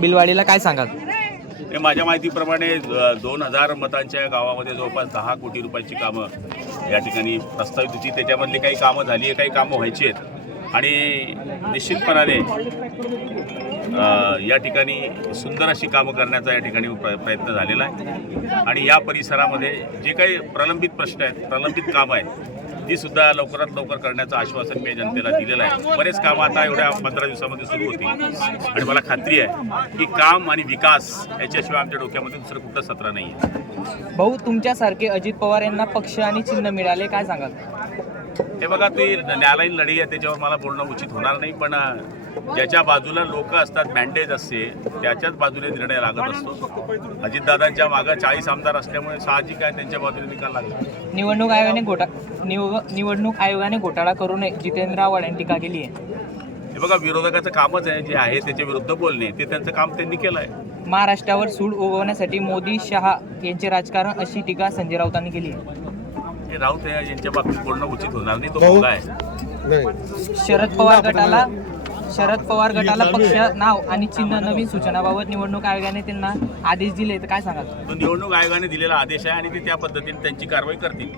बिलवाडीला काय सांगाल? हे माझ्या माहितीप्रमाणे 2000 मतांच्या गावामध्ये जवळपास 10 कोटी रुपयाची कामं या ठिकाणी प्रस्तावित होती. त्याच्यामधली काही कामं झाली आहे, काही कामं व्हायची आहेत आणि निश्चितपणाने या ठिकाणी सुंदर अशी कामं करण्याचा या ठिकाणी प्रयत्न झालेला आहे आणि या परिसरामध्ये जे काही प्रलंबित प्रश्न आहेत, प्रलंबित कामं आहेत ती सुद्धा लवकरात लवकर करण्याचं आश्वासन मी जनतेला दिलेलं आहे. बरेच कामं आता एवढ्या 15 दिवसामध्ये सुरू होतील आणि मला खात्री आहे की काम आणि विकास याच्याशिवाय आमच्या डोक्यामध्ये दुसरं कुठलं सत्र नाही आहे. भाऊ, तुमच्यासारखे अजित पवार यांना पक्ष आणि चिन्ह मिळाले, काय सांगाल? हे बघा, ते न्यायालयीन लढाई आहे, त्याच्यावर मला बोलणं उचित होणार नाही. पण ज्याच्या बाजूला लोक असतात, बँडेज असते, त्याच्याच बाजूने निर्णय लागत असतो. अजितदादांच्या मागं 40 आमदार असल्यामुळे साहजिक आहे त्यांच्या बाजूने निकाल लागला. निवडणूक आयोगाने घोटाळा करू नये, जितेंद्र आव्हाड यांनी टीका केली आहे. हे बघा, विरोधकाचं कामच आहे जे आहे त्याच्या विरुद्ध बोलणे, ते त्यांचं काम त्यांनी केलं आहे. महाराष्ट्रावर सूड उगवण्यासाठी मोदी शहा यांचे राजकारण, अशी टीका संजय राऊतांनी केली आहे. हे राऊत यांच्या बाबतीत बोलणं उचित होणार नाही, तो मुलगा आहे. शरद पवार गटाला पक्ष, नाव आणि चिन्ह नवीन सूचनाबाबत निवडणूक आयोगाने त्यांना आदेश दिले, तर काय सांगाल? तो निवडणूक आयोगाने दिलेला आदेश आहे आणि ते त्या पद्धतीने त्यांची कारवाई करतील.